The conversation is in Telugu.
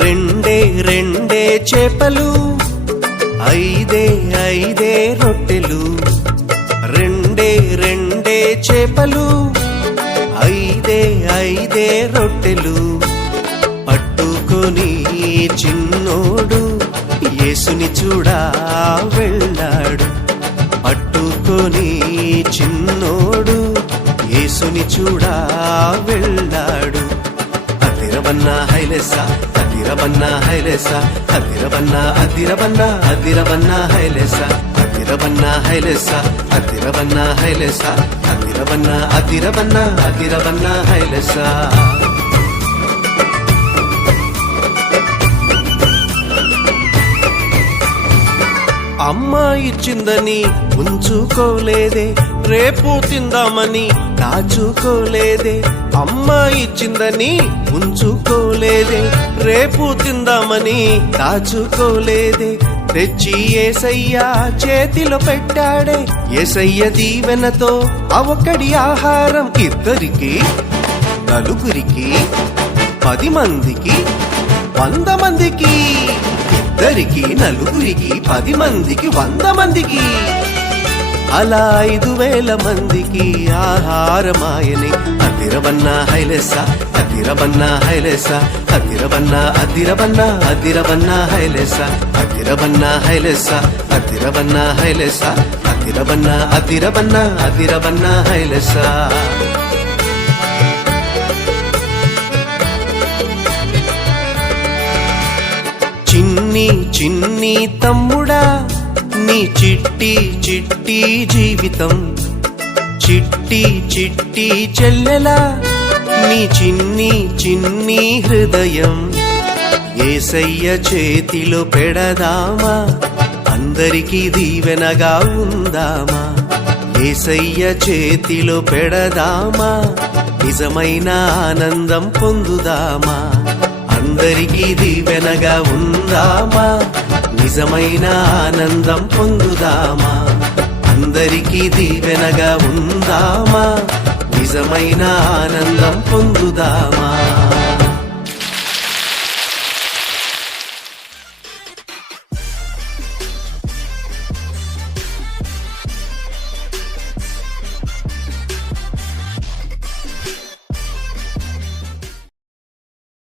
రెండే రెండే చేపలు, ఐదే ఐదే రొట్టెలు. రెండే రెండే చేపలు, ఐదే ఐదే రొట్టెలు. పట్టుకొని చిన్నోడు యేసుని చూడా వెళ్ళాడు. పట్టుకొని చిన్నోడు యేసుని చూడా వెళ్ళాడు. అదిరవన్నా హైలెసా, అదిరవన్నా హైలెసా, అదిరవన్నా అదిరవన్నా అదిరవన్నా హైలెసా, అదిరవన్నా హైలెసా, అదిరవన్నా హైలెసా, అదిరవన్నా అదిరవన్నా అదిరవన్నా హైలెసా. అమ్మ ఇచ్చిందని ఉంచుకోలేదే, రేపు తిందామని దాచుకోలేదే. అమ్మ ఇచ్చిందని ఉంచుకోలేదే, రేపు తిందామని దాచుకోలేదే. తెచ్చి యేసయ్య చేతిలో పెట్టాడే, యేసయ్య దీవెనతో అవకడి ఆహారం ఇద్దరికి, నలుగురికి, 10 మందికి, 100 మందికి. ఇద్దరికి, నలుగురికి, 10 మందికి, 100 మందికి. అలా 5,000 మందికి ఆహారమాయని. అదిరవన్నా హైలెసా, అదిరవన్నా హైలెసా, అదిరవన్నా అదిరవన్నా అదిరవన్నా హైలెసా, అదిరవన్నా హైలెసా, అదిరవన్నా హైలెసా, అదిరవన్నా అదిరవన్నా అదిరవన్నా హైలెసా. చిన్ని చిన్ని తమ్ముడా, నీ చిట్టి చిట్టి జీవితం. చిట్టి చిట్టి చెల్లెలా, నీ చిన్ని చిన్ని హృదయం. యేసయ్య చేతిలో పెడదామా, అందరికీ దీవెనగా ఉందామా. యేసయ్య చేతిలో పెడదామా, నిజమైన ఆనందం పొందుదామా. అందరికీ దీవెనగా ఉందామా, నిజమైన ఆనందం పొందుదామా. అందరికీ దీవెనగా ఉందామా, నిజమైన ఆనందం పొందుదామా.